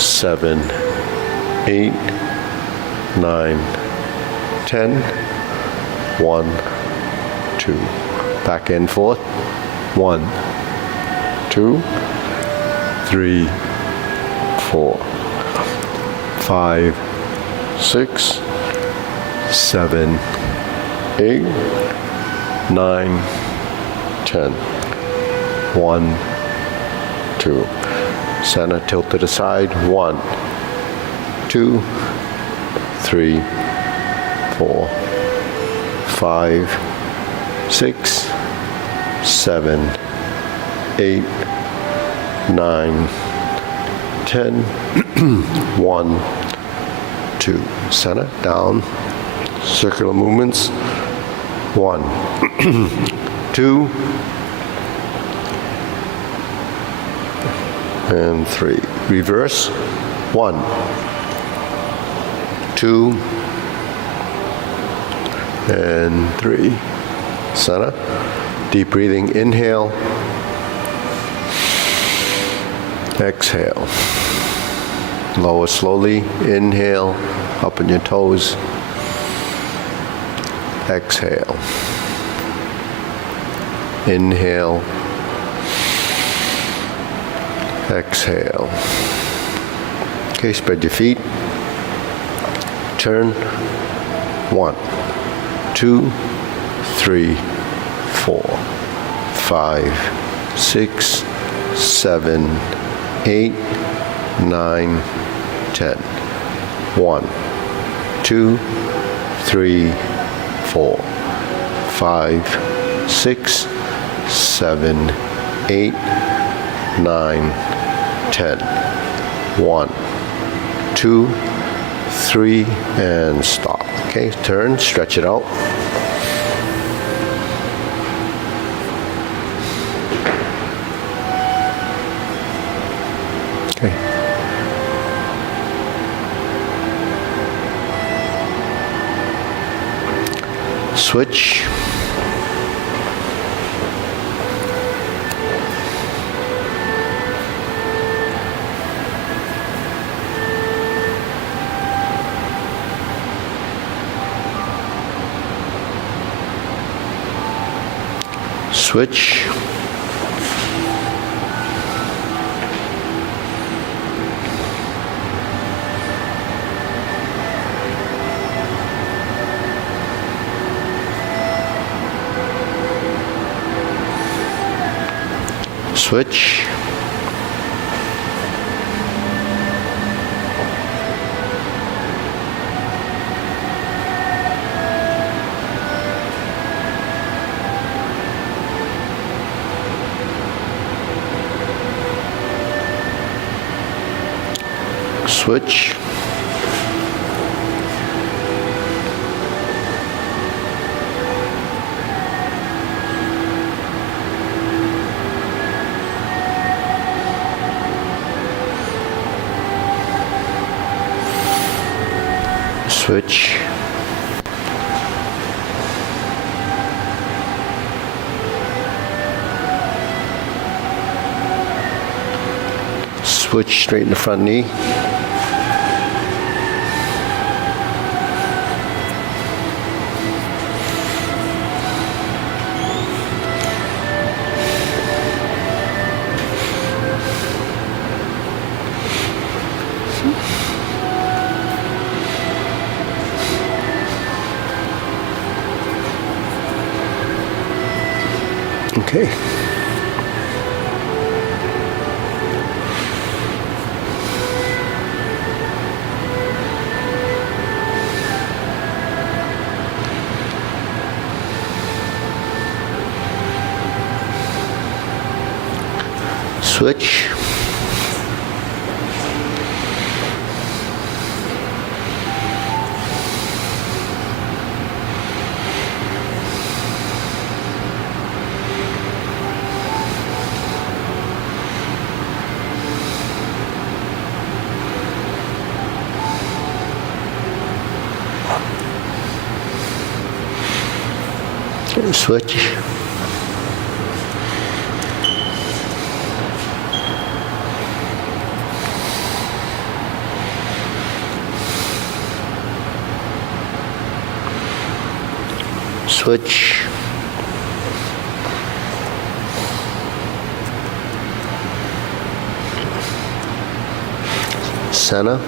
7, 8, 9, 10. 1, 2. Back and forth. 1, 2, 3, 4, 5, 6, 7, 8, 9, 10. 1, 2. Center, tilt to the side. 1, 2, 3, 4, 5, 6, 7, 8, 9, 10. 1, 2. Center, down. Circular movements. 1, 2, and 3. Reverse. 1, 2, and 3. Center. Deep breathing. Inhale. Exhale. Lower slowly. Inhale. Up on your toes. Exhale. Inhale. Exhale. Okay, spread your feet. Turn. 1, 2, 3, 4, 5, 6, 7, 8, 9, 10. 1, 2, 3, 4, 5, 6, 7, 8, 9, 10. 1, 2, 3, and stop. Okay, turn, stretch it out. Okay. Switch. Switch. Switch. Switch. Switch. Switch, straighten the front knee. Okay. Switch. Switch. switch, center,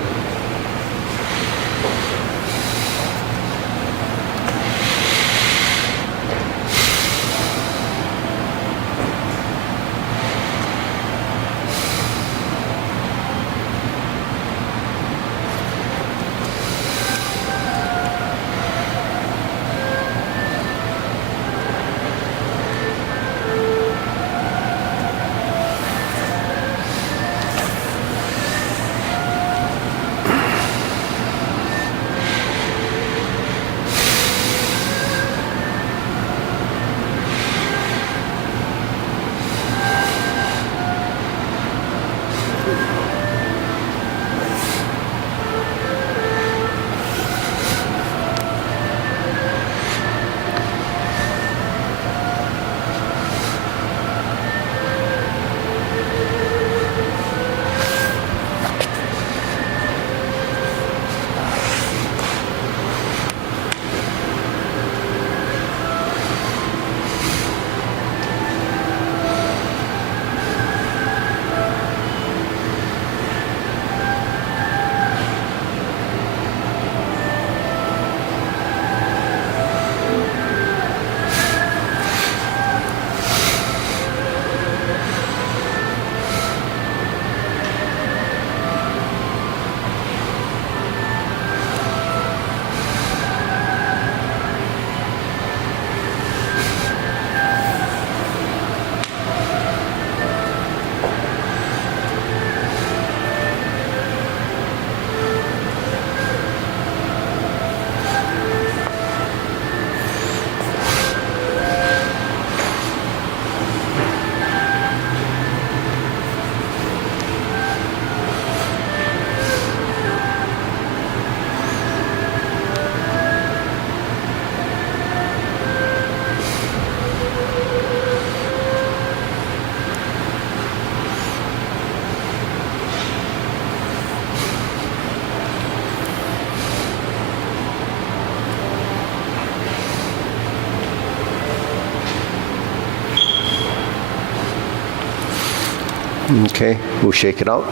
okay, we'll shake it out.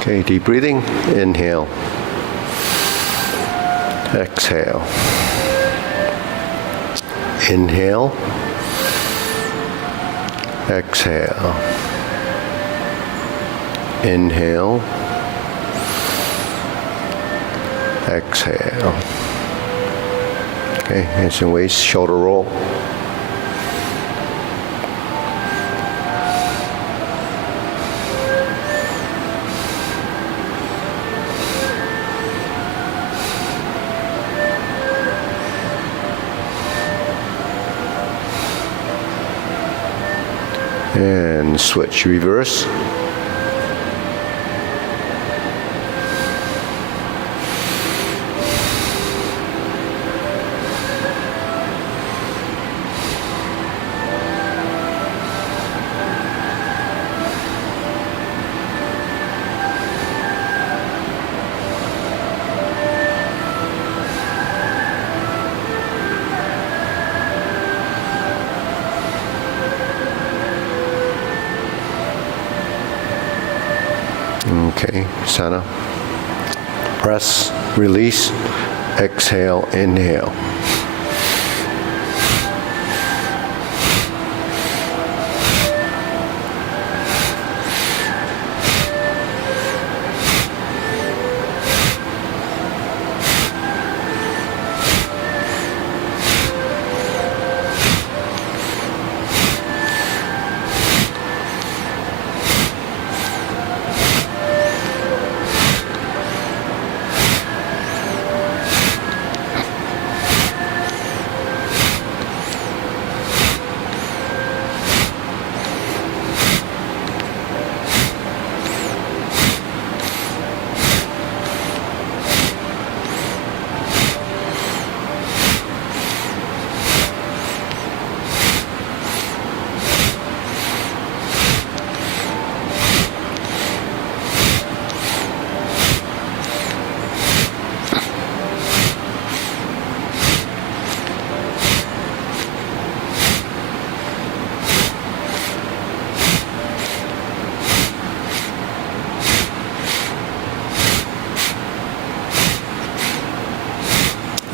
Okay, deep breathing, inhale, exhale, inhale, exhale, inhale, exhale. Okay, hands and waist, shoulder roll. And switch, reverse. Okay, center. Press, release, exhale, inhale.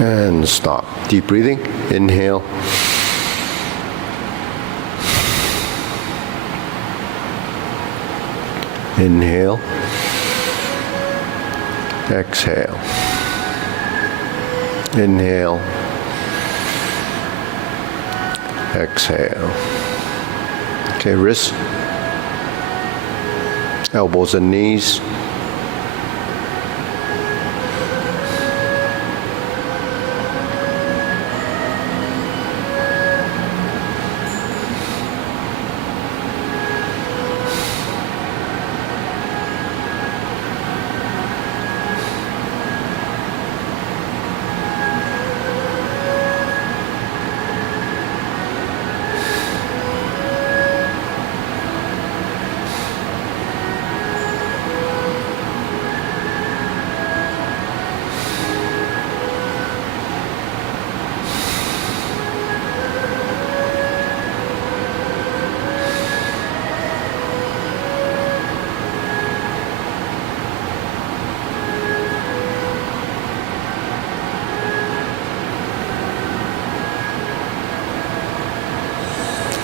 And stop. Deep breathing. Inhale. Inhale. Exhale. Inhale. Exhale. Okay, wrists, elbows and knees.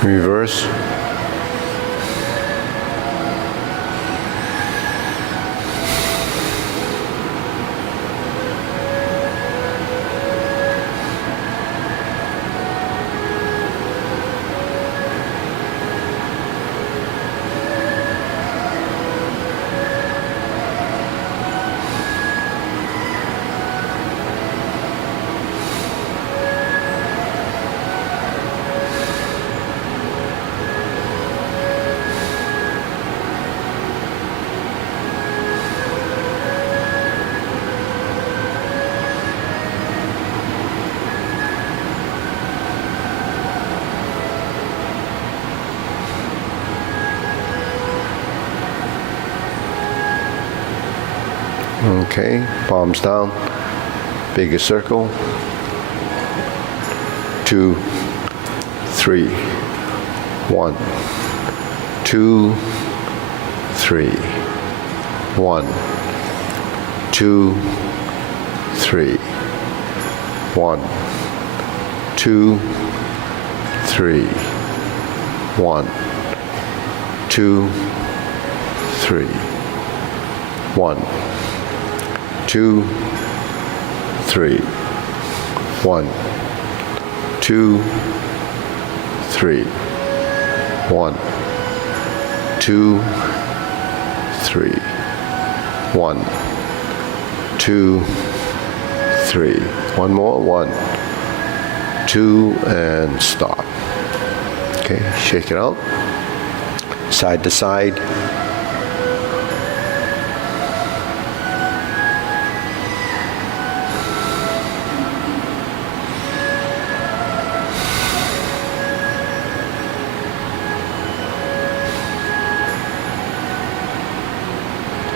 Reverse. Okay, palms down, bigger circle, 2, 3, 1, 2, 3, 1, 2, 3, 1, 2, 3, 1, 2, 3, 1, 2, 3, 1, 2, 3, 1, 2, 3, 1, 2, 3. One more. 1, 2, and stop. Okay, shake it out. Side to side.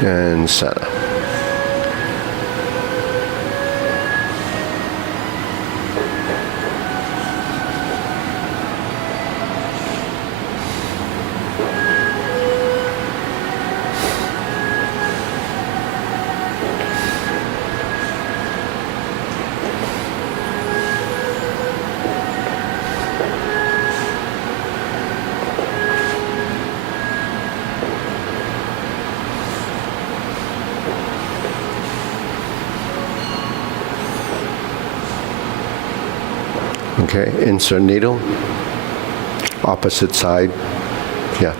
And center. Okay, insert needle, opposite side, yeah,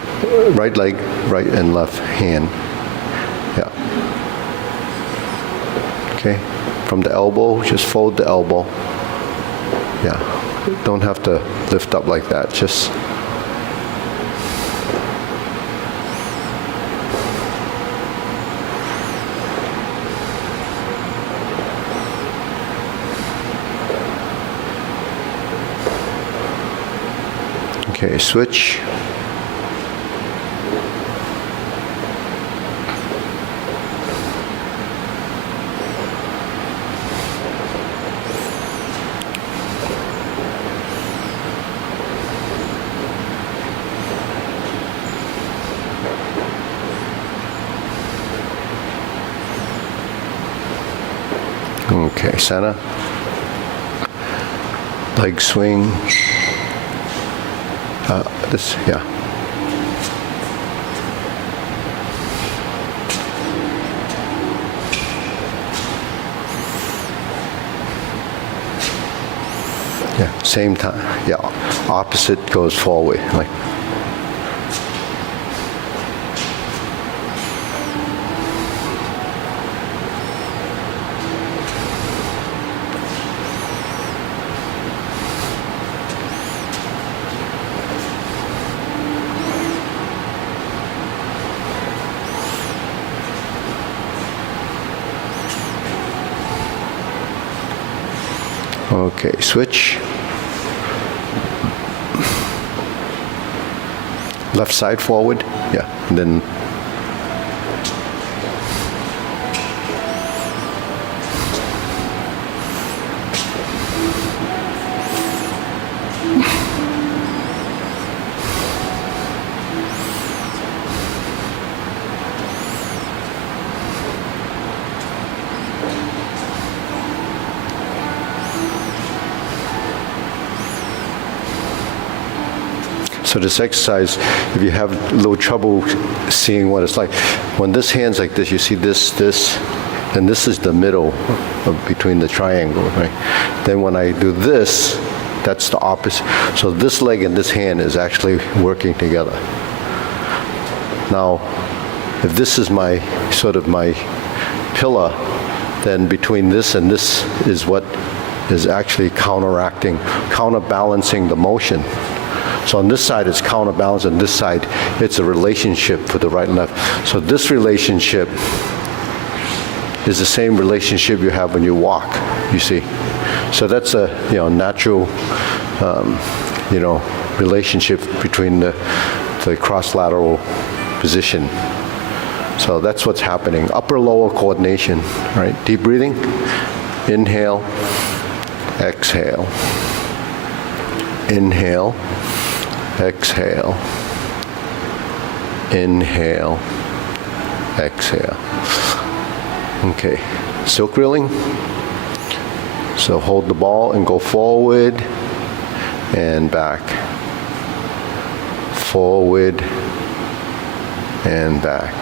right leg, right and left hand, yeah. Okay, from the elbow, just fold the elbow, yeah, don't have to lift up like that, just okay, switch. Okay, center. leg swing. This, yeah. Yeah, same time. Yeah, opposite goes forward. Like. Okay, switch. Left side forward, yeah, and then so this exercise, if you have a little trouble seeing what it's like, when this hand's like this, you see this, and this is the middle between the triangle, right? Then when I do this, that's the opposite. So this leg and this hand is actually working together. Now, if this is my, sort of my pillar, then between this and this is what is actually counterbalancing the motion. So on this side it's counterbalanced, and this side it's a relationship for the right and left. So this relationship is the same relationship you have when you walk, you see. So that's a natural relationship between the cross-lateral position. So that's what's happening. Upper-lower coordination, right? Deep breathing, inhale, exhale, inhale, exhale, inhale, exhale. Okay, silk reeling. So hold the ball and go forward and back, forward and back.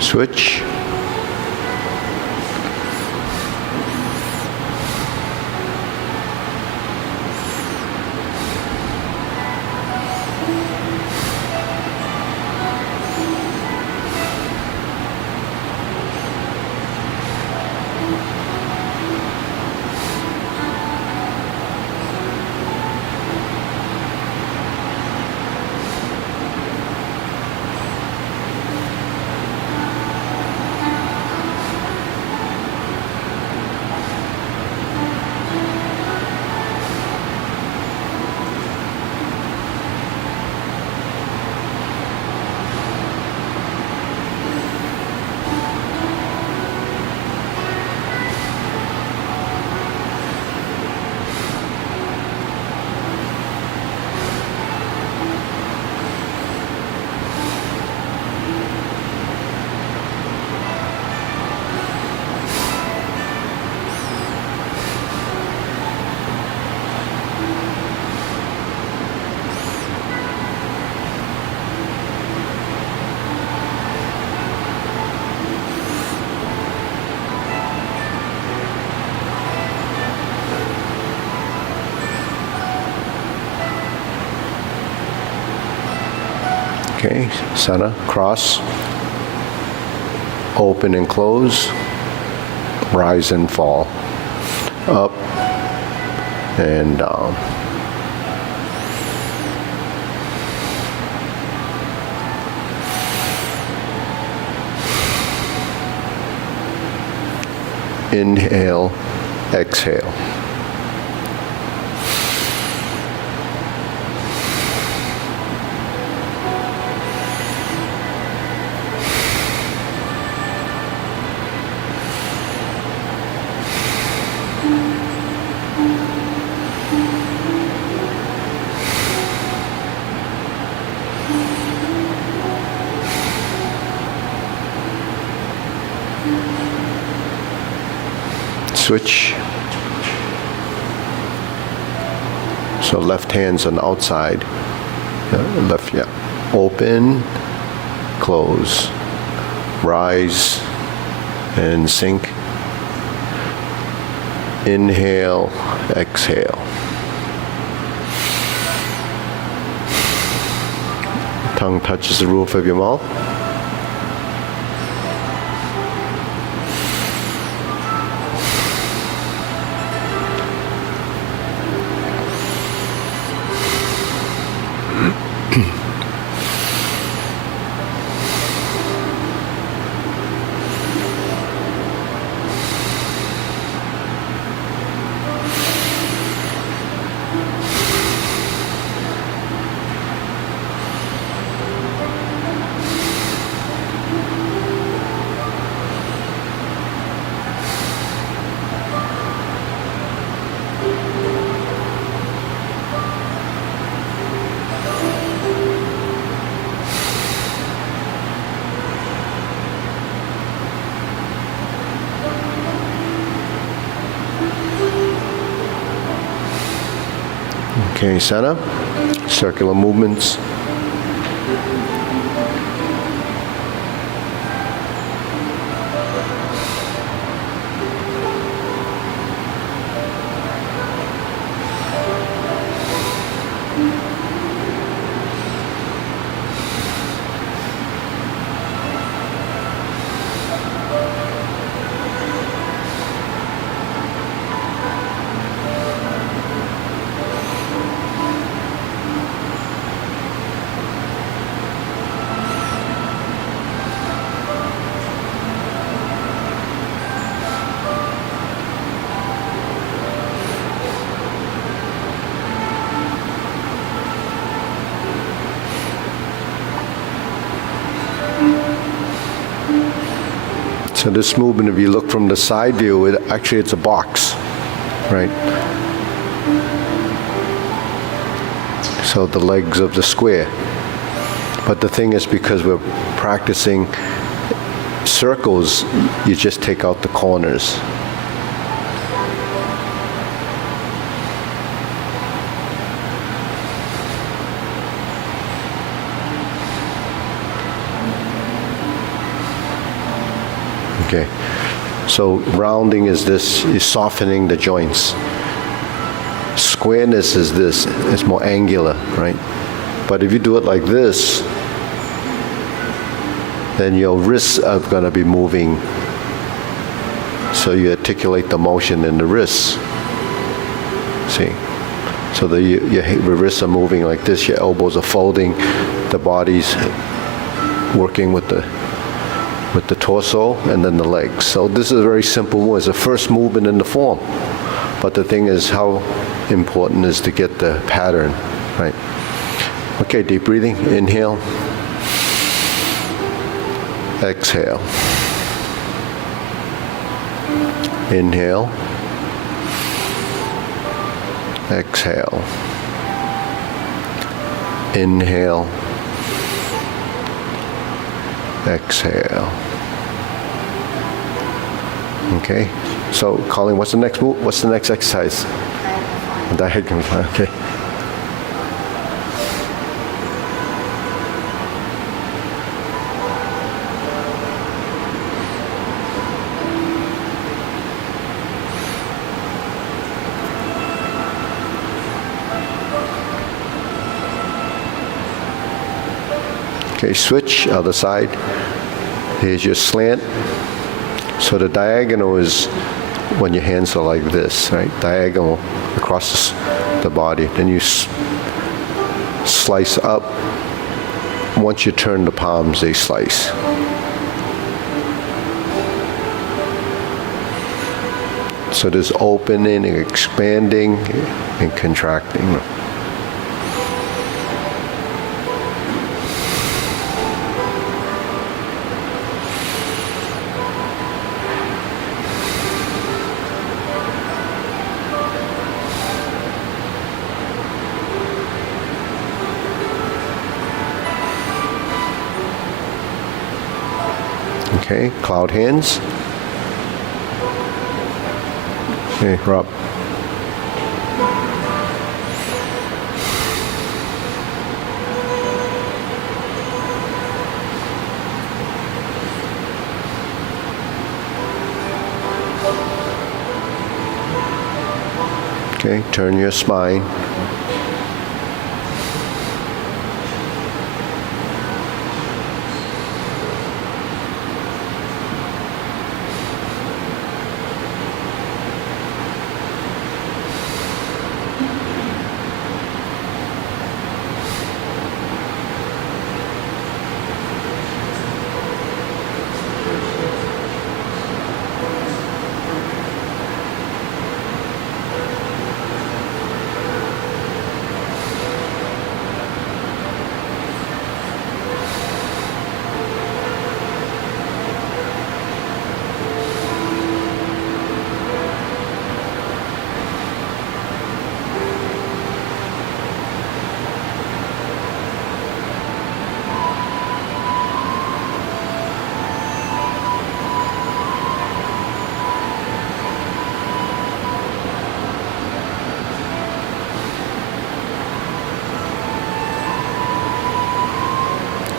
Switch. Okay, center, cross, open and close, rise and fall, up and down. Inhale, exhale. Switch. So left hand's on the outside. Left, yeah. Open, close, rise, and sink. Inhale, exhale. Tongue touches the roof of your mouth. Okay, center, circular movements. So this movement, if you look from the side view, it's a box, right? So the legs of the square. But the thing is, because we're practicing circles, you just take out the corners. Okay, so rounding is this, is softening the joints. Squareness is this, it's more angular, right? But if you do it like this, then your wrists are going to be moving. So you articulate the motion in the wrists. See? So your wrists are moving like this, your elbows are folding, the body's working with the torso and then the legs. So this is a very simple move. It's the first movement in the form. But the thing is, how important is to get the pattern, right? Okay, deep breathing. Inhale. Exhale. Inhale. Exhale. Inhale. Exhale. Okay. So, Colleen, what's the next move? What's the next exercise? Diagonal. Okay. Okay, switch, other side. Here's your slant. So the diagonal is when your hands are like this, right? Diagonal across the body. Then you slice up. Once you turn the palms, they slice. So there's opening and expanding and contracting. Okay, cloud hands. Okay, rub. Okay, turn your spine.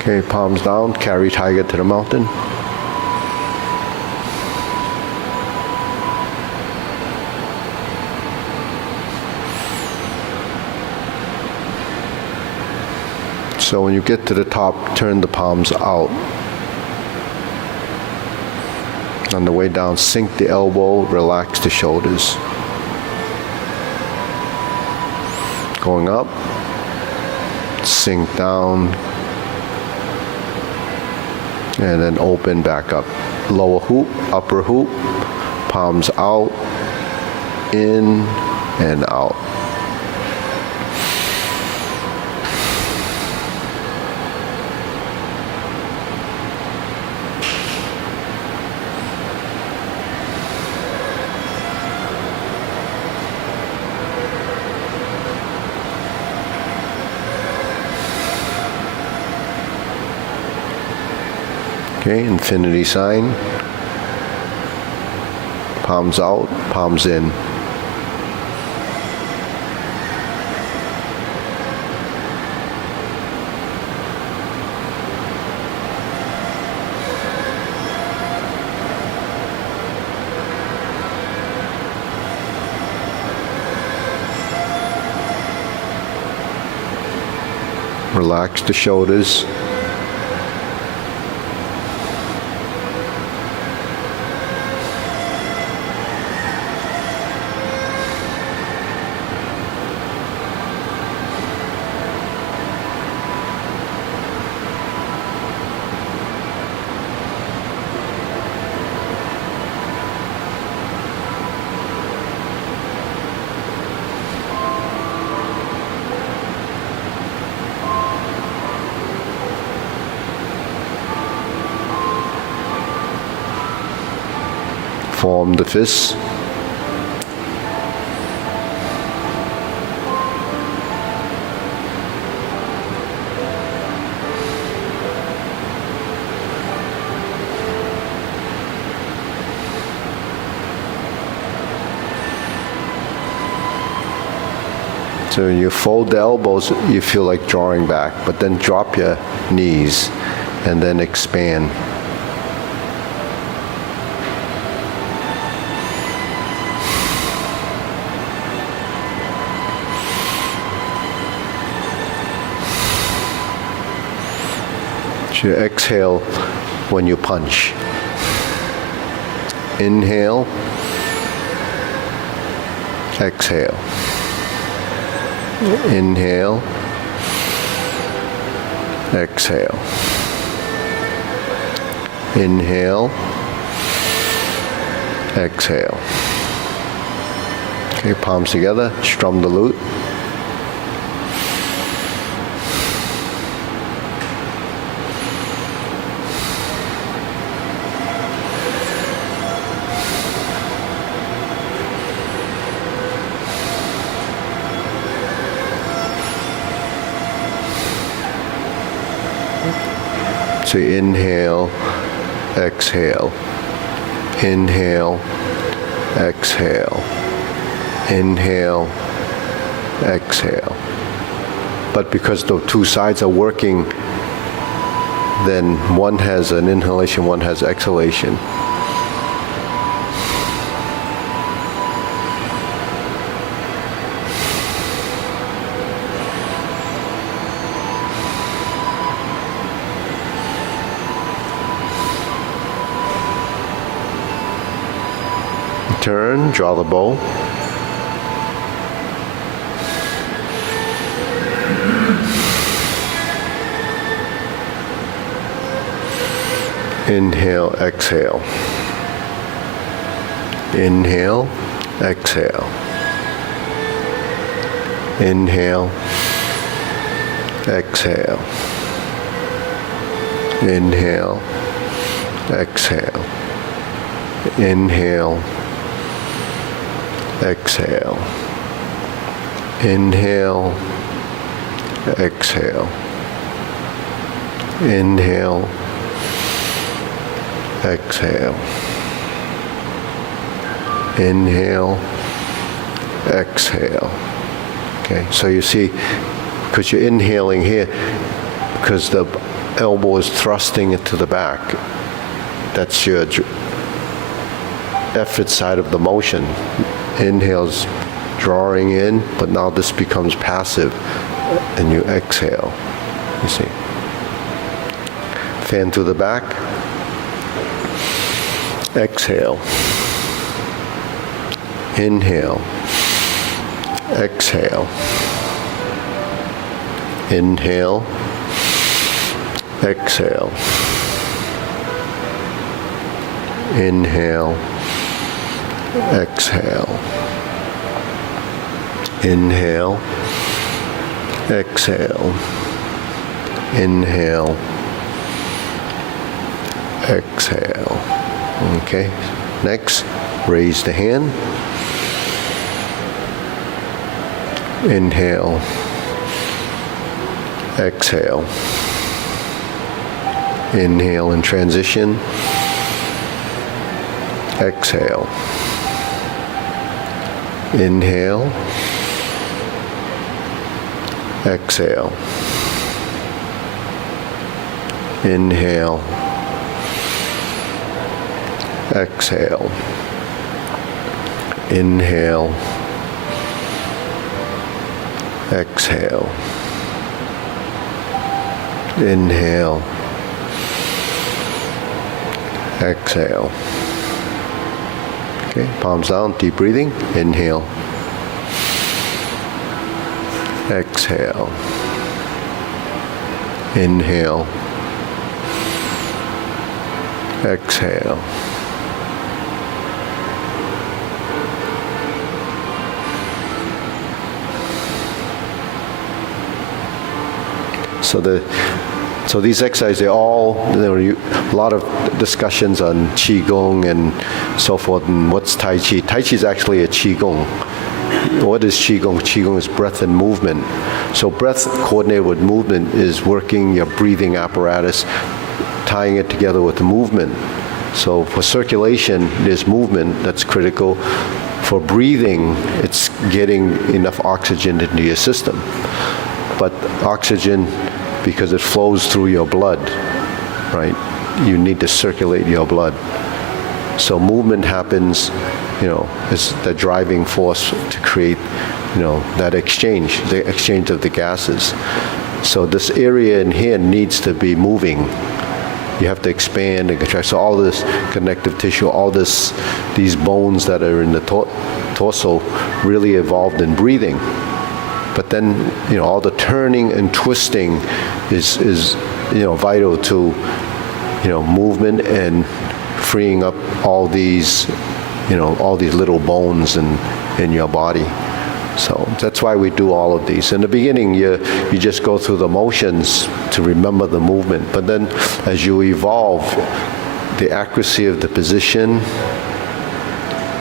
Okay, palms down, carry tiger to the mountain. So when you get to the top, turn the palms out. On the way down, sink the elbow, relax the shoulders. Going up, sink down, and then open back up. Lower hoop, upper hoop, palms out, in and out. Okay, infinity sign. Palms out, palms in. Relax the shoulders. Form the fists. So when you fold the elbows, you feel like drawing back, but then drop your knees and then expand. So you exhale when you punch. Inhale, exhale. Inhale, exhale. Inhale, exhale. Okay, palms together, strum the lute. So inhale, exhale, inhale, exhale, inhale, exhale. But because the two sides are working, then one has an inhalation, one has exhalation. Turn, draw the bow. Inhale, exhale. Inhale, exhale. Inhale, exhale. Inhale, exhale. Inhale, exhale. Inhale, exhale. Inhale, exhale. Inhale, exhale. Okay, so you see, because you're inhaling here, because the elbow is thrusting into the back, that's your effort side of the motion. Inhale's drawing in, but now this becomes passive, and you exhale, you see. Fan to the back. Exhale. Inhale. Exhale. Inhale. Exhale. Inhale. Exhale. Inhale. Exhale. Inhale. Exhale. Okay. Next, raise the hand. Inhale. Exhale. Inhale in transition. Exhale. Inhale. Exhale. Inhale. Exhale. Inhale. Exhale. Inhale. Exhale. Okay, palms down, deep breathing. Inhale. Exhale. Inhale. Exhale. So these exercises, they all, there were a lot of discussions on Qigong and so forth, and what's Tai Chi. Tai Chi is actually a Qigong. What is Qigong? Qigong is breath and movement. So breath coordinated with movement is working your breathing apparatus, tying it together with the movement. So for circulation, there's movement that's critical. For breathing, it's getting enough oxygen into your system. But oxygen, because it flows through your blood, right? You need to circulate your blood. So movement happens, is the driving force to create, that exchange, the exchange of the gases. So this area in here needs to be moving. you have to expand and contract. So all this connective tissue, these bones that are in the torso really evolved in breathing. But then, all the turning and twisting is vital to, movement and freeing up all these little bones in your body. So that's why we do all of these. In the beginning, you just go through the motions to remember the movement. But then as you evolve, the accuracy of the position,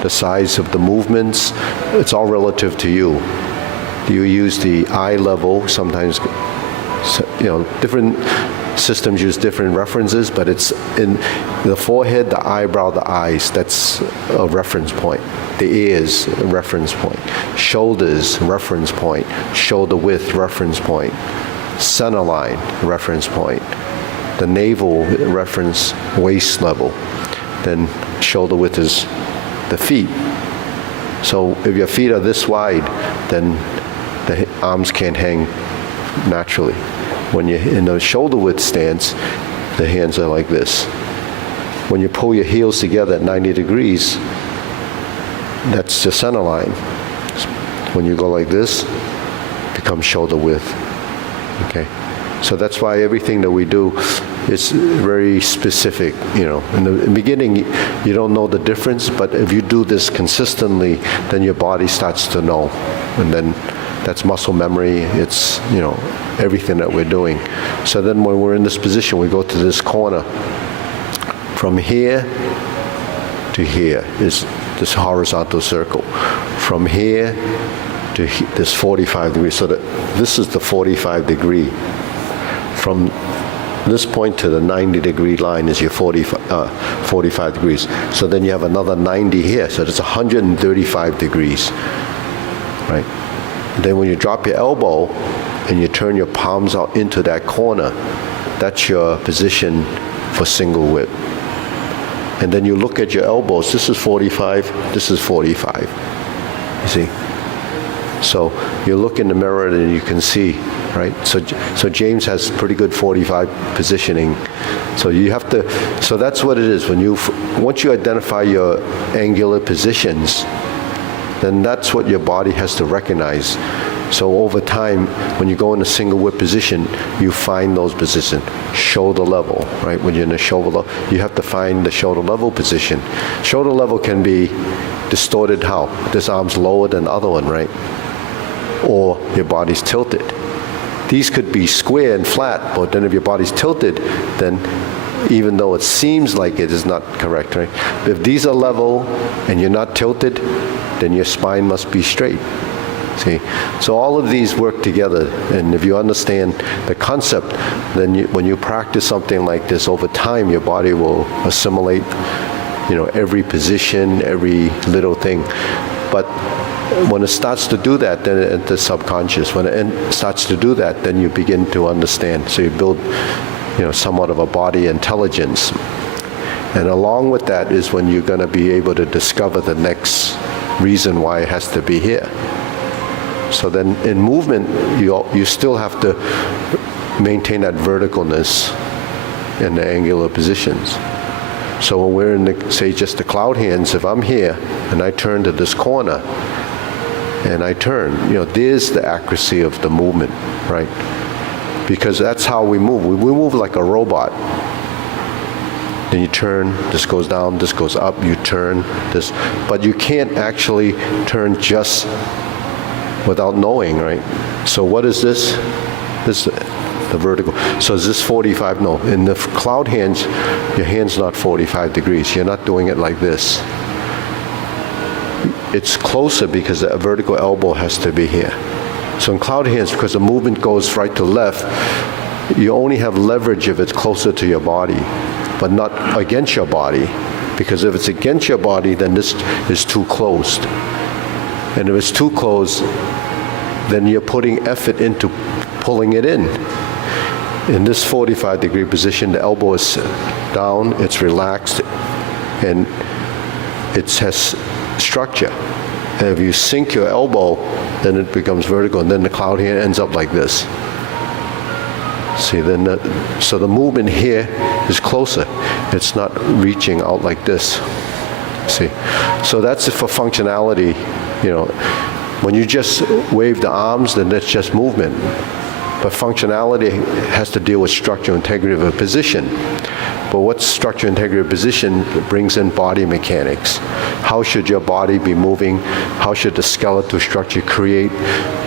the size of the movements, it's all relative to you. You use the eye level, sometimes, different systems use different references, but it's in the forehead, the eyebrow, the eyes, that's a reference point. The ears, a reference point. Shoulders, reference point. Shoulder width, reference point. Center line, reference point. The navel, reference waist level. Then shoulder width is the feet. So if your feet are this wide, then the arms can't hang naturally. When you're in a shoulder width stance, the hands are like this. When you pull your heels together at 90 degrees, that's the center line. When you go like this, it becomes shoulder width. Okay? So that's why everything that we do is very specific. In the beginning, you don't know the difference, but if you do this consistently, then your body starts to know. And then that's muscle memory. It's, everything that we're doing. So then when we're in this position, we go to this corner. From here to here is this horizontal circle. From here to this 45 degrees. So that this is the 45 degree. From this point to the 90 degree line is your 45 degrees. So then you have another 90 here. So that's 135 degrees, right? Then when you drop your elbow and you turn your palms out into that corner, that's your position for single whip. And then you look at your elbows. This is 45, this is 45. You see? So you look in the mirror and you can see, right? So James has pretty good 45 positioning. So you have to, so that's what it is. Once you identify your angular positions, then that's what your body has to recognize. So over time, when you go in a single whip position, you find those positions. Shoulder level, right? When you're in the shoulder level, you have to find the shoulder level position. Shoulder level can be distorted how? This arm's lower than the other one, right? Or your body's tilted. These could be square and flat, but then if your body's tilted, then even though it seems like it is not correct, right? If these are level and you're not tilted, then your spine must be straight. See? So all of these work together, and if you understand the concept, then when you practice something like this over time, your body will assimilate, every position, every little thing. But when it starts to do that, then it's the subconscious. When it starts to do that, then you begin to understand. So you build, somewhat of a body intelligence. And along with that is when you're going to be able to discover the next reason why it has to be here. So then in movement, you still have to maintain that verticalness in the angular positions. So when we're in say just the cloud hands, if I'm here and I turn to this corner and I turn, there's the accuracy of the movement, right? Because that's how we move. We move like a robot. Then you turn, this goes down, this goes up, you turn, this. But you can't actually turn just without knowing, right? So what is this? This is the vertical. So is this 45? No. In the cloud hands, your hand's not 45 degrees. You're not doing it like this. It's closer because the vertical elbow has to be here. So in cloud hands, because the movement goes right to left, you only have leverage if it's closer to your body, but not against your body. Because if it's against your body, then this is too closed. And if it's too close, then you're putting effort into pulling it in. In this 45 degree position, the elbow is down, it's relaxed, and it has structure. And if you sink your elbow, then it becomes vertical, and then the cloud hand ends up like this. See, then so the movement here is closer. It's not reaching out like this. See, so that's for functionality. When you just wave the arms, then that's just movement. But functionality has to deal with structural integrity of a position. But what's structural integrity of position? It brings in body mechanics. How should your body be moving? How should the skeletal structure create,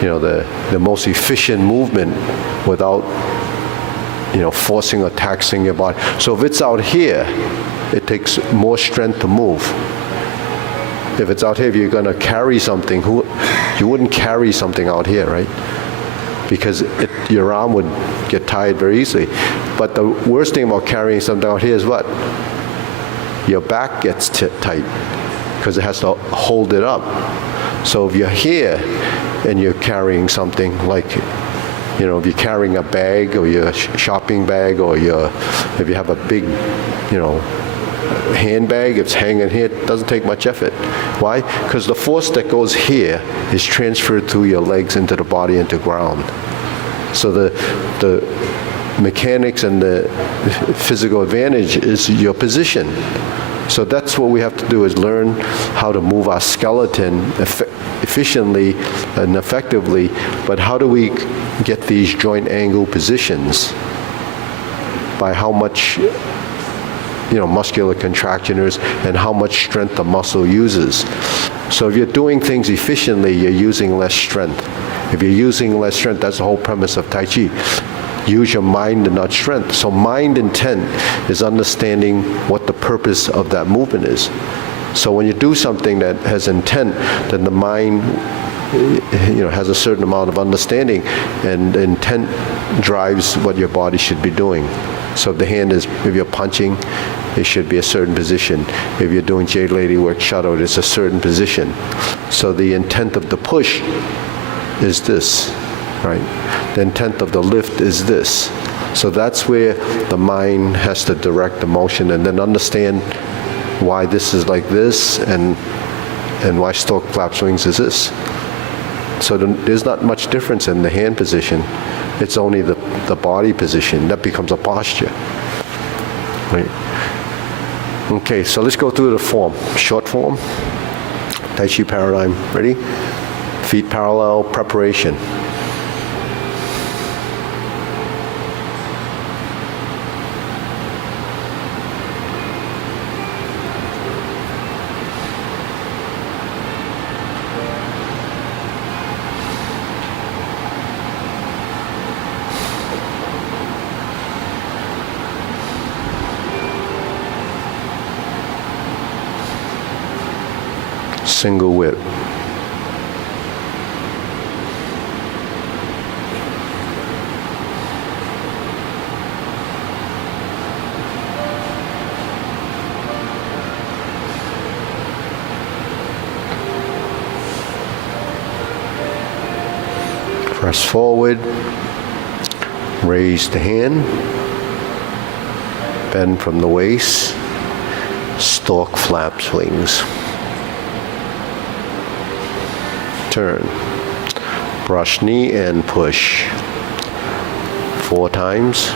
the most efficient movement without, forcing or taxing your body? So if it's out here, it takes more strength to move. If it's out here, if you're going to carry something, you wouldn't carry something out here, right? Because your arm would get tired very easily. But the worst thing about carrying something out here is what? Your back gets tight because it has to hold it up. So if you're here and you're carrying something like, if you're carrying a bag or your shopping bag, or if you have a big, handbag, it's hanging here, it doesn't take much effort. Why? Because the force that goes here is transferred through your legs into the body, into ground. So the mechanics and the physical advantage is your position. So that's what we have to do, is learn how to move our skeleton efficiently and effectively. But how do we get these joint angle positions? By how much muscular contraction is and how much strength the muscle uses. So if you're doing things efficiently, you're using less strength. If you're using less strength, that's the whole premise of Tai Chi. Use your mind and not strength. So mind intent is understanding what the purpose of that movement is. So when you do something that has intent, then the mind has a certain amount of understanding, and intent drives what your body should be doing. So if the hand is, if you're punching, it should be a certain position. If you're doing Jade Lady work shuttled, it's a certain position. So the intent of the push is this, right? The intent of the lift is this. So that's where the mind has to direct the motion, and then understand why this is like this, and why stork flap swings is this. So there's not much difference in the hand position. It's only the body position. That becomes a posture. Right? Okay, so let's go through the form. Short form. Tai Chi Paradigm. Ready? Feet parallel, preparation. Single whip. Press forward, raise the hand, bend from the waist, stork flap swings. Turn, brush knee and push 4 times.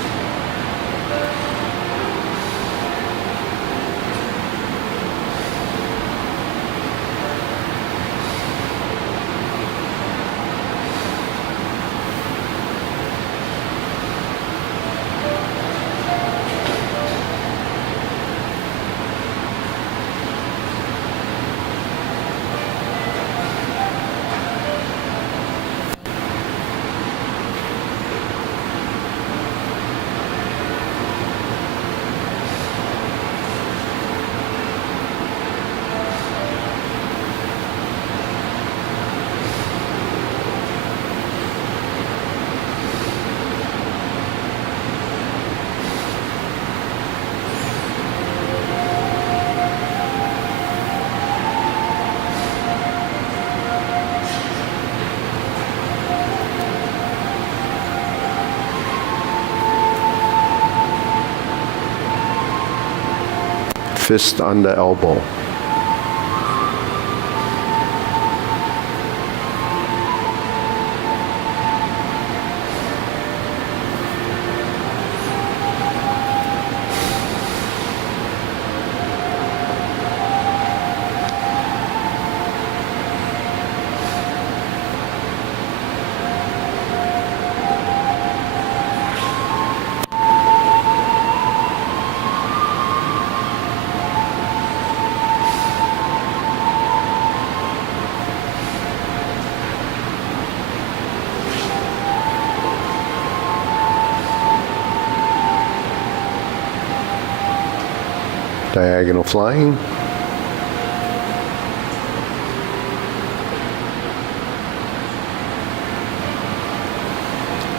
Fist under elbow. Diagonal flying.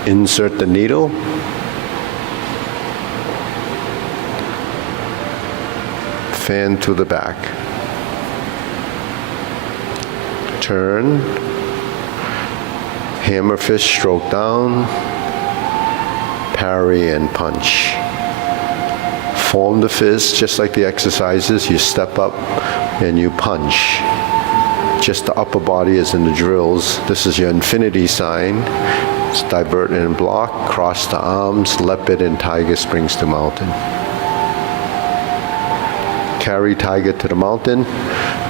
Insert the needle. Fan to the back. Turn. Hammer fist stroke down. Parry and punch. Form the fist just like the exercises. You step up and you punch. Just the upper body is in the drills. This is your infinity sign. It's divert and block, cross the arms, leopard and tiger springs to mountain. Carry tiger to the mountain,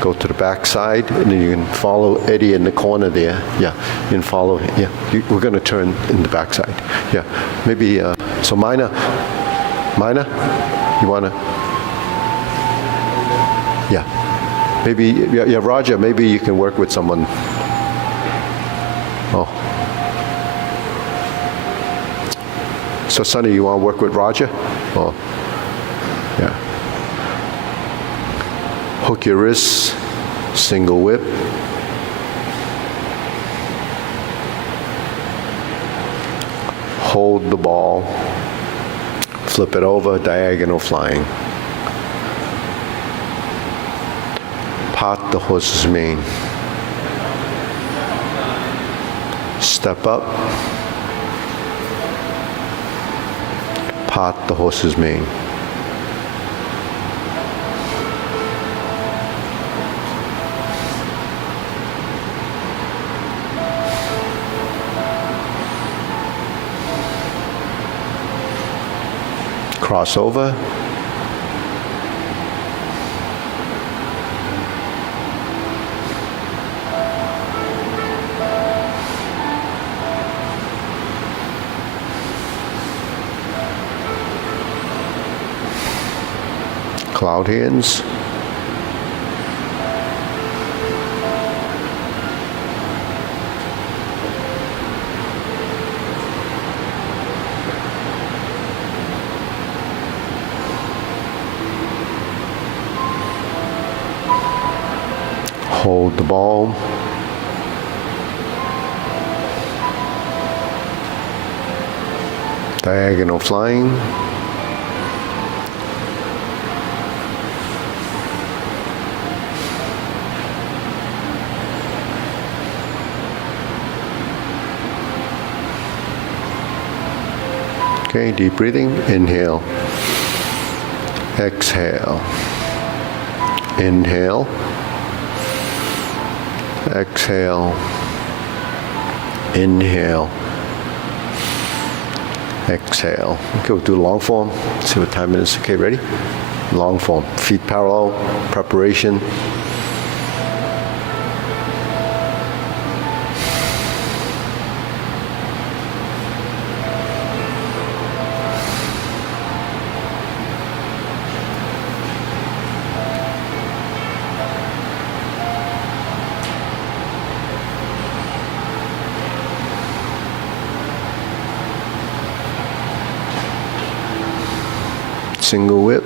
go to the back side, and then you can follow Eddie in the corner there. Yeah, you can follow, yeah. We're going to turn in the back side. Yeah, maybe, so Mina, you want to? Yeah, maybe, yeah, Roger, maybe you can work with someone. Oh. So Sonny, you want to work with Roger? Oh, yeah. Hook your wrists, single whip. Hold the ball, flip it over, diagonal flying. Part the horse's mane. Step up. Part the horse's mane. Cross over. Cloud hands. Hold the ball. Diagonal flying. Okay, deep breathing. Inhale. Exhale. Inhale. Exhale. Inhale. Exhale. Okay, we'll do long form. See what time it is. Okay, ready? Long form. Feet parallel. Preparation. Single whip.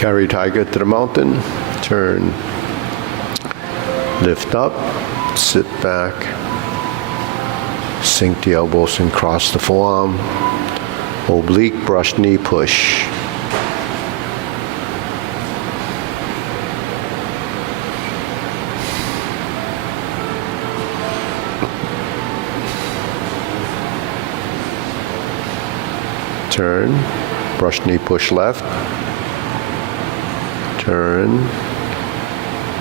Carry tiger to the mountain, turn, lift up, sit back, sink the elbows and cross the forearm, oblique brush knee push. Turn, brush knee push left, turn,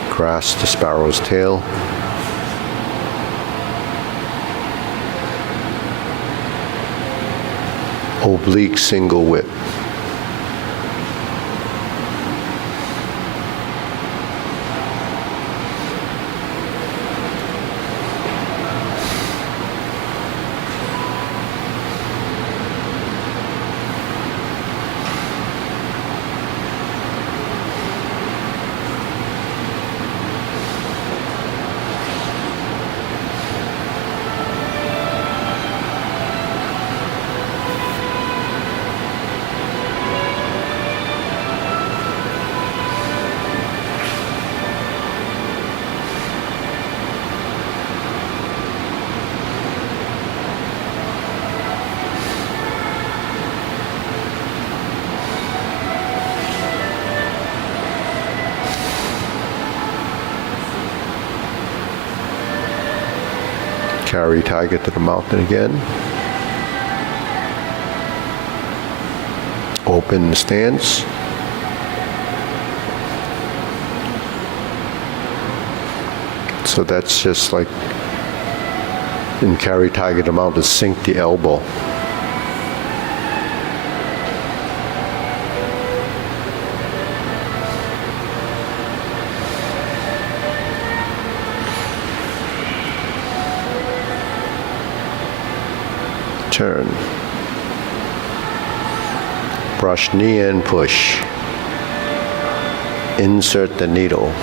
grasp the sparrow's tail, oblique single whip. Carry tiger to the mountain again. Open the stance. So that's just like in carry tiger to the mountain, sink the elbow. Turn. Brush knee and push. Insert the needle.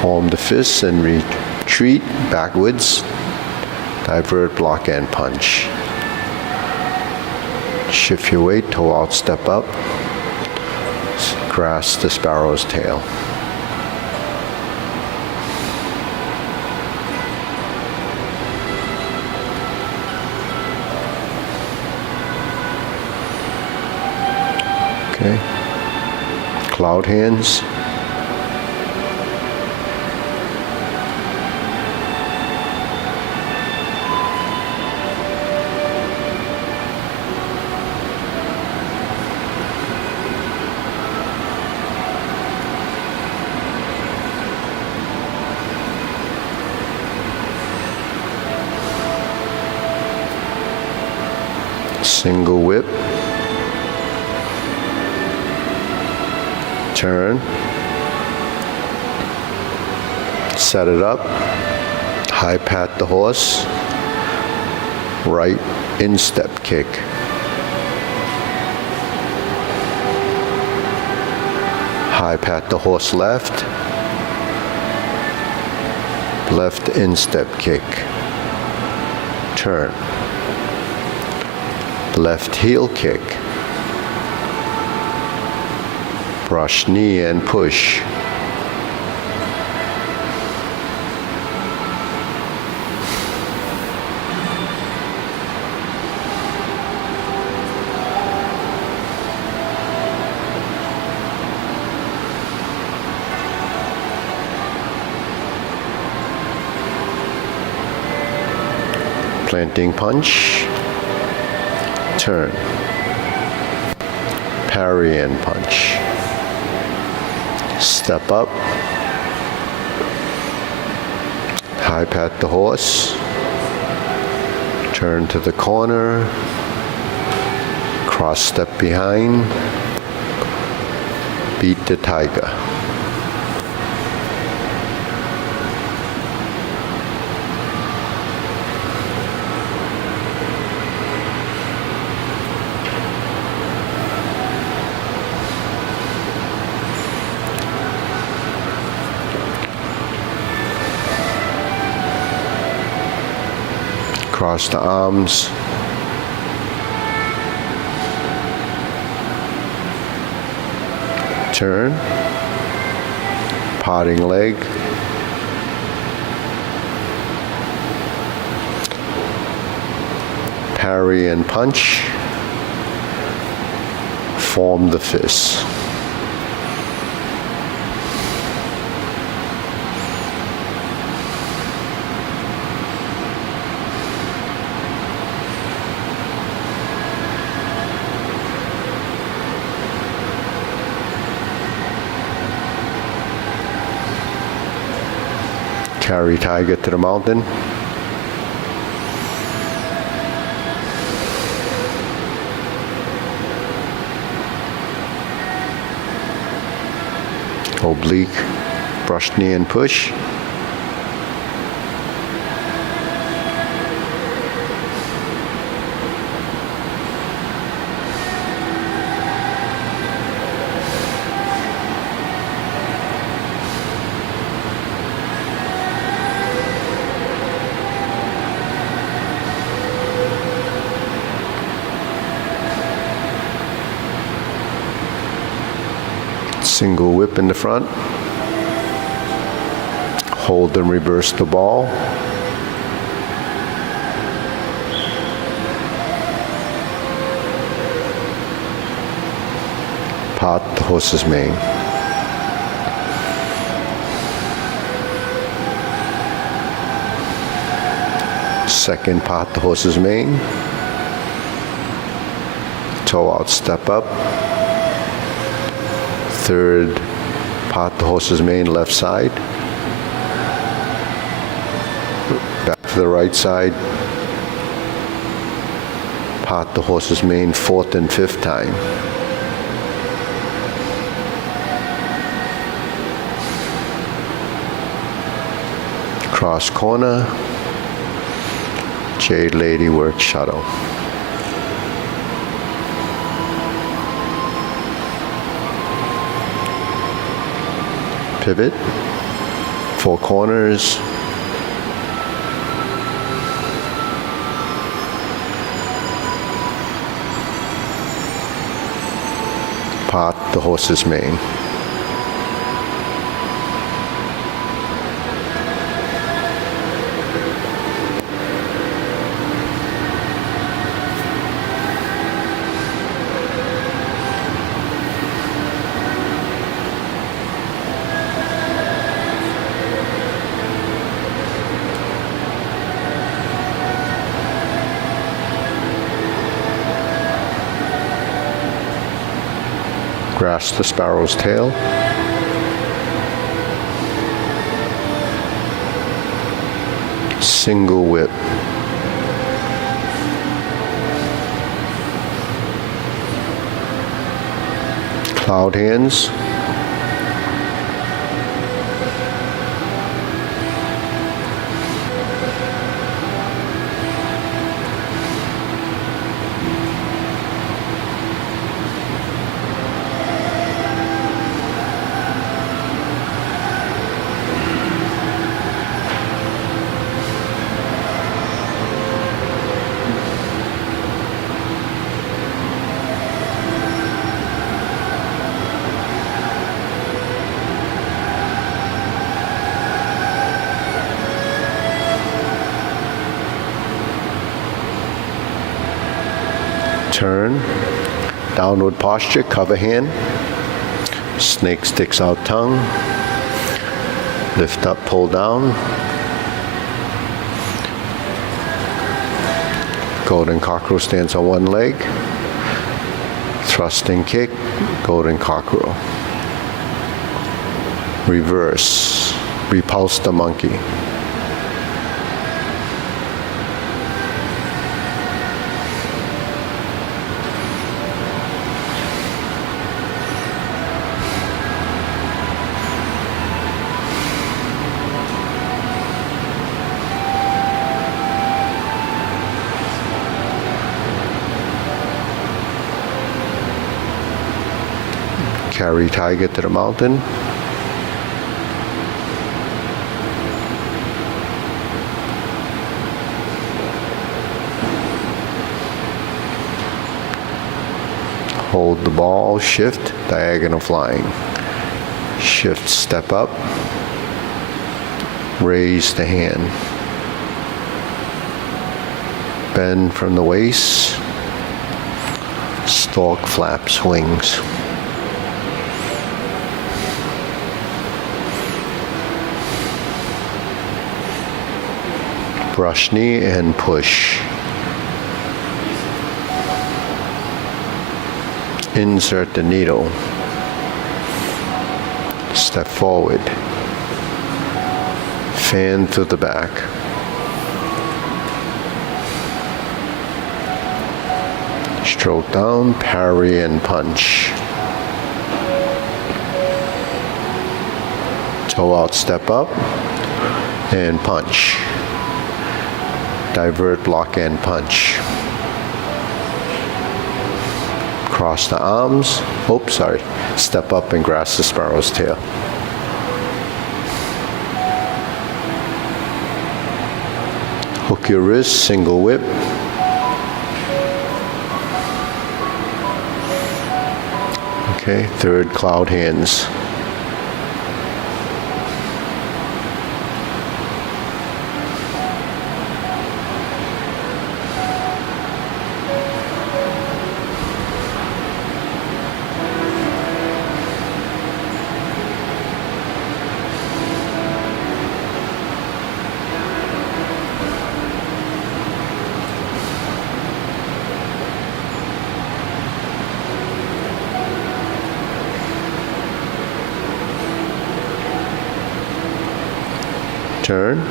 Form the fists and retreat backwards. Divert, block, and punch. Shift your weight, toe out, step up. Grasp the sparrow's tail. Okay. Cloud hands. Single whip, turn, set it up, high pat the horse, right instep kick. High pat the horse left, left instep kick, turn. Left heel kick, brush knee and push, planting punch, turn, parry and punch, step up, high pat the horse, turn to the corner, cross step behind, beat the tiger. Cross the arms. Turn. Parting leg. Parry and punch. Form the fist. Carry tiger to the mountain. Oblique, brush knee and push. Single whip in the front. Hold and reverse the ball. Part the horse's mane. Second, part the horse's mane. Toe out, step up. Third, part the horse's mane, left side. Back to the right side. Part the horse's mane, fourth and fifth time. Cross corner. Jade lady work shuttle. Pivot, four corners, part the horse's mane. Grasp the sparrow's tail. Single whip. Cloud hands. Turn, downward posture, cover hand, snake sticks out tongue, lift up, pull down, golden cockerel stands on one leg, thrust and kick, golden cockerel, reverse, repulse the monkey. Carry tiger to the mountain. Hold the ball, shift, diagonal flying. Shift, step up, raise the hand. Bend from the waist, stalk, flaps, wings. Brush knee and push. Insert the needle. Step forward. Fan to the back. Stroke down, parry and punch. Toe out, step up, and punch. Divert, block, and punch. Cross the arms. Oops, sorry. Step up and grasp the sparrow's tail. Hook your wrist, single whip. Okay, third cloud hands. Turn,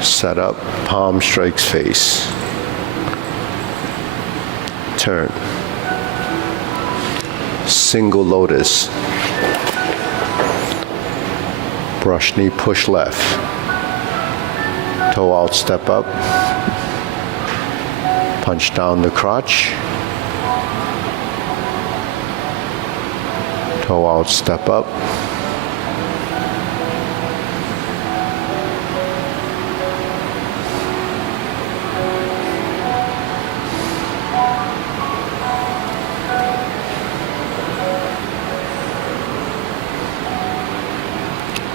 set up, palm strikes face. Turn. Single lotus. Brush knee, push left. Toe out, step up. Punch down the crotch. Toe out, step up.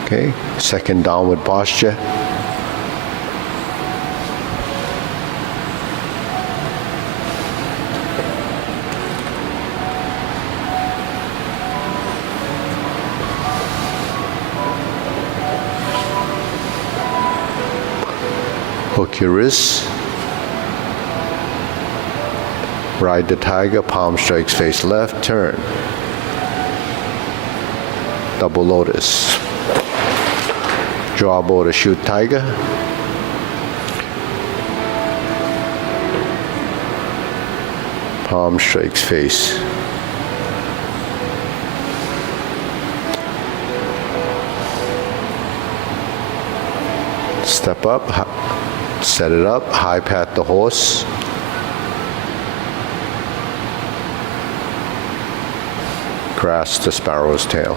Okay, second downward posture. Hook your wrists. Ride the tiger, palm strikes face left, turn. Double lotus. Draw bow to shoot tiger. Palm strikes face. Step up, set it up, high pat the horse. Grasp the sparrow's tail.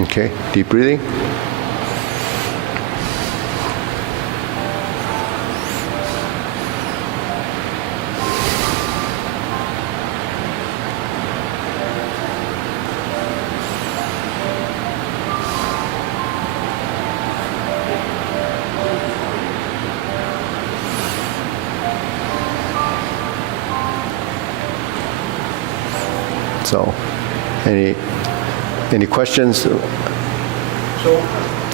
Okay, deep breathing. So, any questions? So,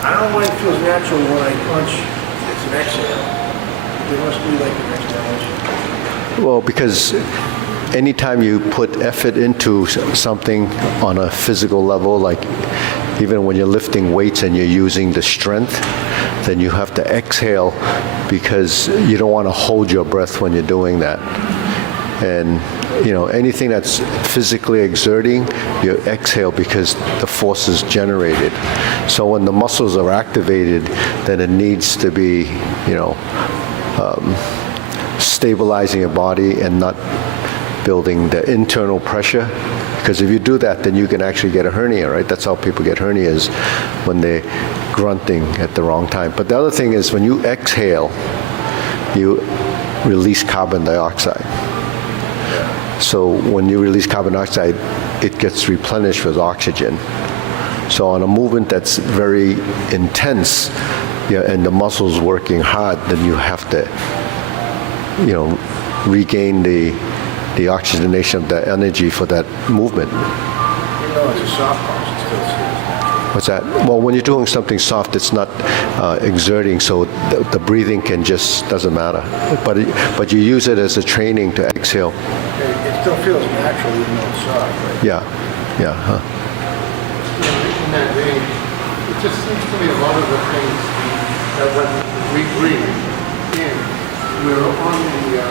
I don't know why it feels natural when I punch, it's an exhale. There must be like an exhalation. Well, because anytime you put effort into something on a physical level, like even when you're lifting weights and you're using the strength, then you have to exhale because you don't want to hold your breath when you're doing that. And anything that's physically exerting, you exhale because the force is generated. So when the muscles are activated, then it needs to be, stabilizing your body and not building the internal pressure. Because if you do that, then you can actually get a hernia, right? That's how people get hernias, when they're grunting at the wrong time. But the other thing is, when you exhale, you release carbon dioxide. So when you release carbon dioxide, it gets replenished with oxygen. So on a movement that's very intense, and the muscles working hard, then you have to, regain the oxygenation of the energy for that movement. Even though it's a soft pose, it still feels natural. What's that? Well, when you're doing something soft, it's not exerting, so the breathing doesn't matter. But you use it as a training to exhale. It still feels natural even though it's soft, right? Yeah. Huh. In that vein, it just seems to me a lot of the things that when we breathe in, we're on the,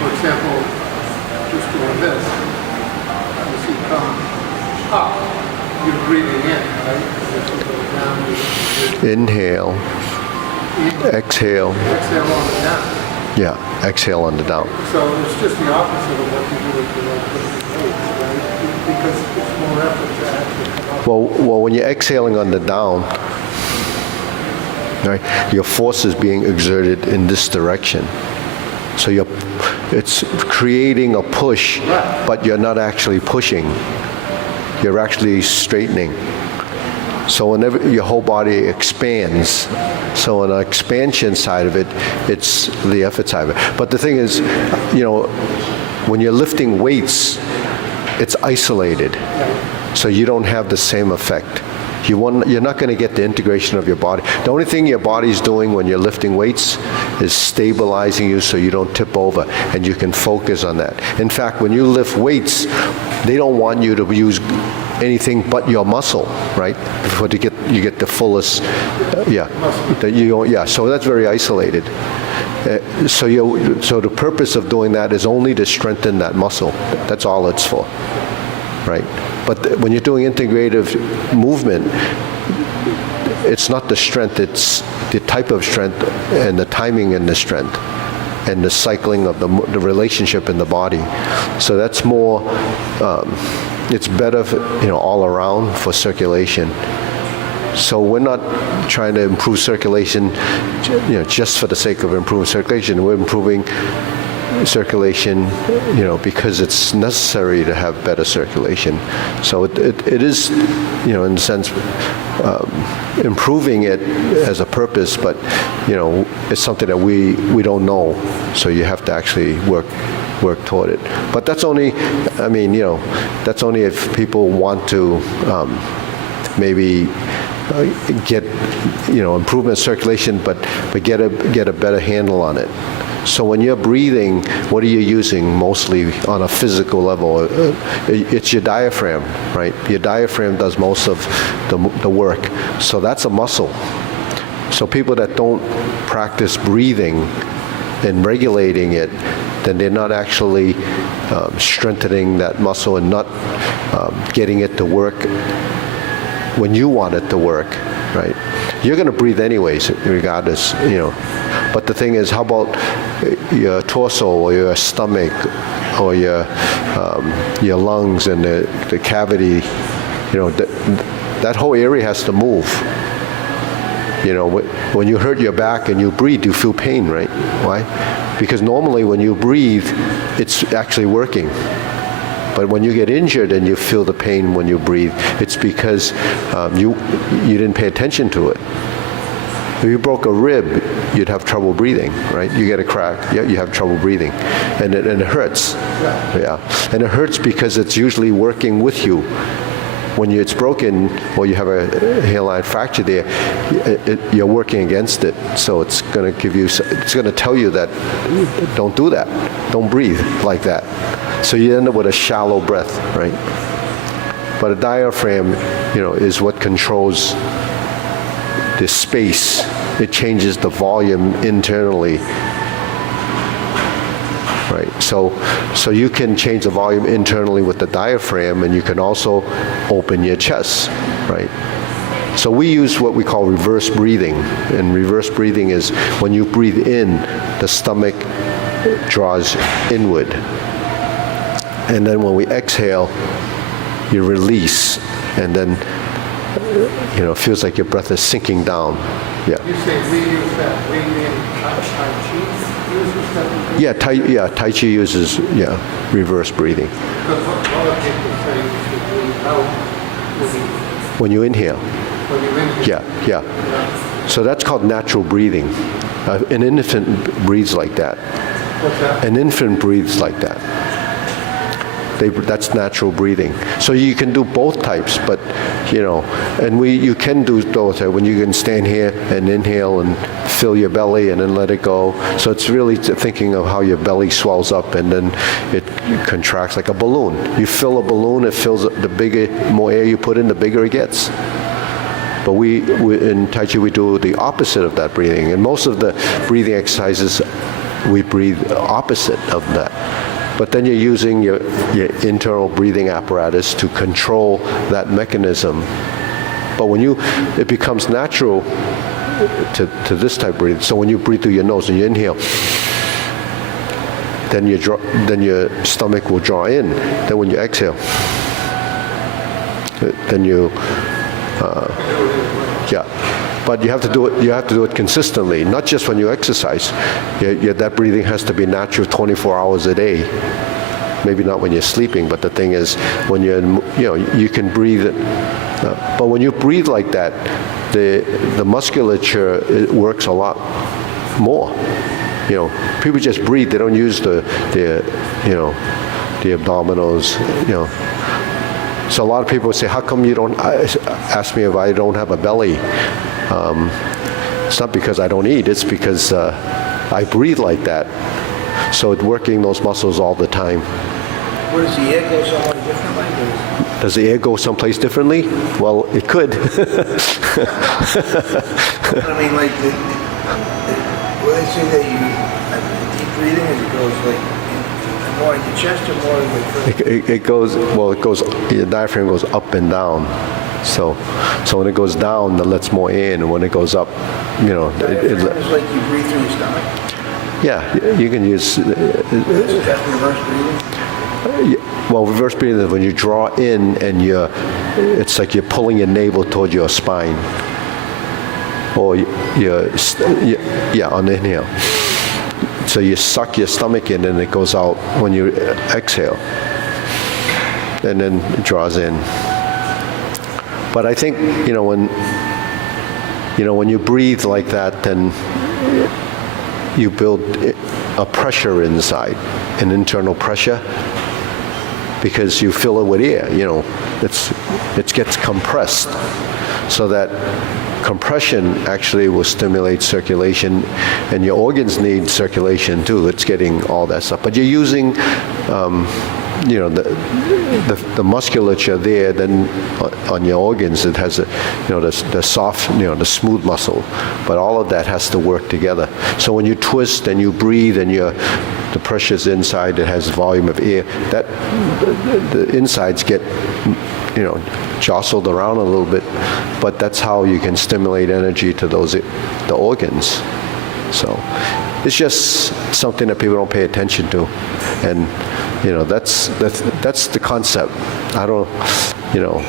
for example, just doing this, you see come up, you're breathing in, right? As you go down, you're Inhale, exhale. exhale on the down. Yeah, exhale on the down. So it's just the opposite of what you do with the weights, right? Because it's more effort to actually come up. Well, when you're exhaling on the down, right, your force is being exerted in this direction. So it's creating a push, but you're not actually pushing. You're actually straightening. So whenever your whole body expands, so on the expansion side of it, it's the effort side of it. But the thing is, when you're lifting weights, it's isolated. So you don't have the same effect. You're not going to get the integration of your body. The only thing your body's doing when you're lifting weights is stabilizing you so you don't tip over, and you can focus on that. In fact, when you lift weights, they don't want you to use anything but your muscle, right? Before you get the fullest, so that's very isolated. So the purpose of doing that is only to strengthen that muscle. That's all it's for, right? But when you're doing integrative movement, it's not the strength, it's the type of strength and the timing and the strength and the cycling of the relationship in the body. So that's more, it's better, all around for circulation. So we're not trying to improve circulation, just for the sake of improving circulation. We're improving circulation, because it's necessary to have better circulation. So it is, in a sense, improving it as a purpose, but, it's something that we don't know. So you have to actually work toward it. But that's only, that's only if people want to maybe get, improvement in circulation, but get a better handle on it. So when you're breathing, what are you using mostly on a physical level? It's your diaphragm, right? Your diaphragm does most of the work. So that's a muscle. So people that don't practice breathing and regulating it, then they're not actually strengthening that muscle and not getting it to work when you want it to work, right? You're going to breathe anyways, regardless, But the thing is, how about your torso or your stomach or your lungs and the cavity? That whole area has to move. When you hurt your back and you breathe, you feel pain, right? Why? Because normally when you breathe, it's actually working. But when you get injured and you feel the pain when you breathe, it's because you didn't pay attention to it. If you broke a rib, you'd have trouble breathing, right? You get a crack, you have trouble breathing, and it hurts. Yeah, and it hurts because it's usually working with you. When it's broken or you have a hairline fracture there, you're working against it. So it's going to tell you that don't do that, don't breathe like that. So you end up with a shallow breath, right? But a diaphragm, is what controls the space. It changes the volume internally. Right, so you can change the volume internally with the diaphragm, and you can also open your chest, right? So we use what we call reverse breathing, and reverse breathing is when you breathe in, the stomach draws inward, and then when we exhale, you release, and then it feels like your breath is sinking down. Yeah. You say we use that. We mean Tai Chi uses that? Tai Chi uses reverse breathing. Because a lot of people say you should breathe out When you inhale. when you inhale. Yeah. So that's called natural breathing. An infant breathes like that. What's that? An infant breathes like that. That's natural breathing. So you can do both types, but and you can do both. When you can stand here and inhale and fill your belly and then let it go. So it's really thinking of how your belly swells up and then it contracts like a balloon. You fill a balloon, it fills up. The bigger, more air you put in, the bigger it gets. But we in Tai Chi we do the opposite of that breathing, and most of the breathing exercises we breathe opposite of that. But then you're using your internal breathing apparatus to control that mechanism. But when it becomes natural to this type of breathing. So when you breathe through your nose and you inhale, then your stomach will draw in. Then when you exhale, then you, But you have to do it. You have to do it consistently, not just when you exercise. That breathing has to be natural 24 hours a day. Maybe not when you're sleeping, but the thing is, when you can breathe. But when you breathe like that, the musculature it works a lot more. People just breathe. They don't use the abdominals. So a lot of people say, how come you don't ask me if I don't have a belly? It's not because I don't eat, it's because I breathe like that. So it's working those muscles all the time. Where does the air go somewhere differently? Does the air go someplace differently? Well, it could. I mean, like, where they say that you have deep breathing, as it goes like more in your chest or more like It goes, the diaphragm goes up and down. So when it goes down, that lets more in, and when it goes up, it's like you breathe through your stomach. Yeah, you can use. Is that reverse breathing? Reverse breathing is when you draw in and it's like you're pulling your navel toward your spine, or on the inhale. So you suck your stomach in, and it goes out when you exhale, and then it draws in. But I think when you breathe like that, then you build a pressure inside, an internal pressure, because you fill it with air. It gets compressed, so that compression actually will stimulate circulation, and your organs need circulation too. It's getting all that stuff, but you're using the musculature there. Then on your organs it has the soft, the smooth muscle, but all of that has to work together. So when you twist and you breathe and the pressure's inside, it has volume of air, that the insides get jostled around a little bit, but that's how you can stimulate energy to the organs. So it's just something that people don't pay attention to, and that's the concept. I don't know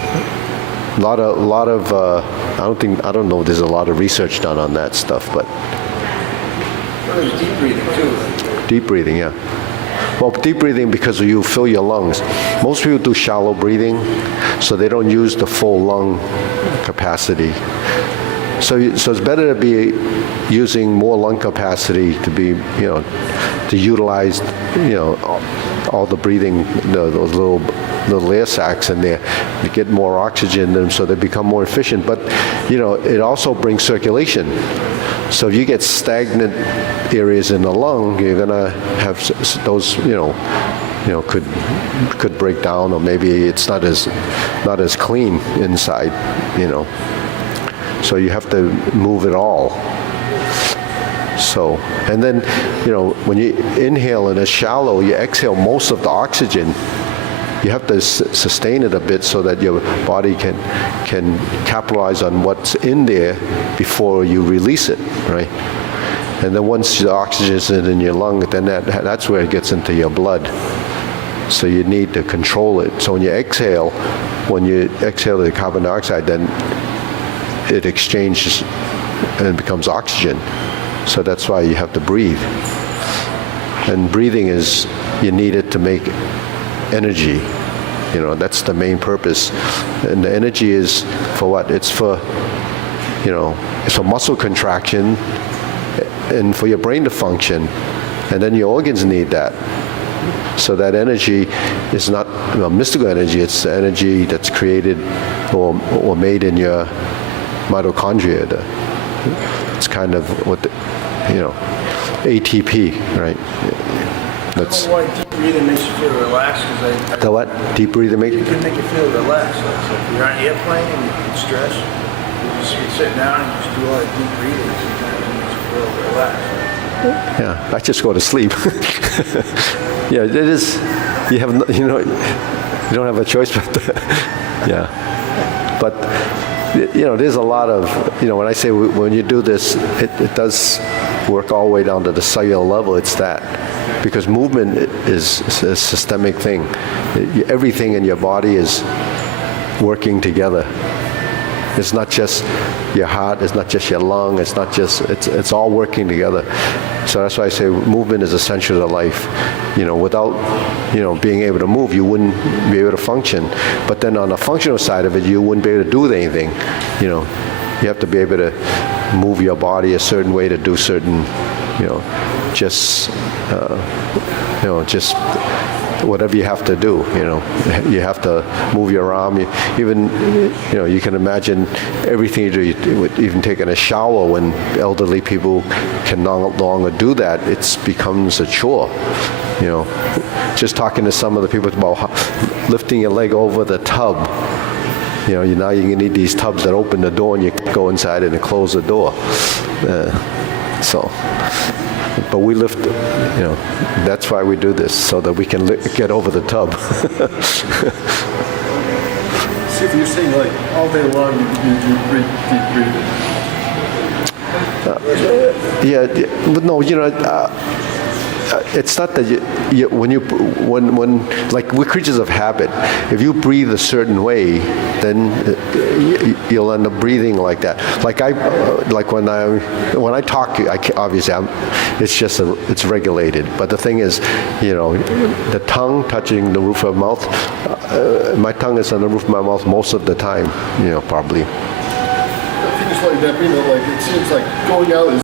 if there's a lot of research done on that stuff, but There's deep breathing too. deep breathing, yeah. Well, deep breathing because you fill your lungs. Most people do shallow breathing, so they don't use the full lung capacity. So it's better to be using more lung capacity to be, to utilize, all the breathing, those little air sacs in there, to get more oxygen in them, so they become more efficient. But it also brings circulation. So if you get stagnant areas in the lung, you're gonna have those, could break down, or maybe it's not as clean inside, So you have to move it all. So, and then, when you inhale and it's shallow, you exhale most of the oxygen. You have to sustain it a bit so that your body can capitalize on what's in there before you release it, right? And then once the oxygen is in your lung, then that's where it gets into your blood. So you need to control it. So when you exhale the carbon dioxide, then it exchanges and becomes oxygen. So that's why you have to breathe. And breathing you need it to make energy. That's the main purpose. And the energy is for what? It's for muscle contraction and for your brain to function. And then your organs need that. So that energy is not mystical energy, it's the energy that's created or made in your mitochondria. It's kind of what ATP, right? That's why deep breathing makes you feel relaxed. the what? Deep breathing It can make you feel relaxed. Like if you're on an airplane and you get stressed, you sit down and you just do all that deep breathing. Sometimes it makes you feel relaxed. Yeah, I just go to sleep. Yeah, it is. You have, you don't have a choice, but yeah. But there's a lot of, when I say when you do this, it does work all the way down to the cellular level. It's that. Because movement is a systemic thing. Everything in your body is working together. It's not just your heart, it's not just your lung, it's all working together. So that's why I say movement is essential to life. Without, being able to move, you wouldn't be able to function. But then on the functional side of it, you wouldn't be able to do anything. You have to be able to move your body a certain way to do certain, just whatever you have to do, you have to move your arm. You can imagine everything you do, even taking a shower. When elderly people can no longer do that, it becomes a chore. Just talking to some of the people about lifting your leg over the tub. Now you're going to need these tubs that open the door and you go inside and close the door. But we lift, that's why we do this, so that we can get over the tub. See, if you're saying like all day long you do deep breathing. But no, it's not that when like we're creatures of habit. If you breathe a certain way, then you'll end up breathing like that. Like when I talk, obviously it's regulated. But the thing is, the tongue touching the roof of the mouth. My tongue is on the roof of my mouth most of the time. Probably. Things like that, like it seems like going out is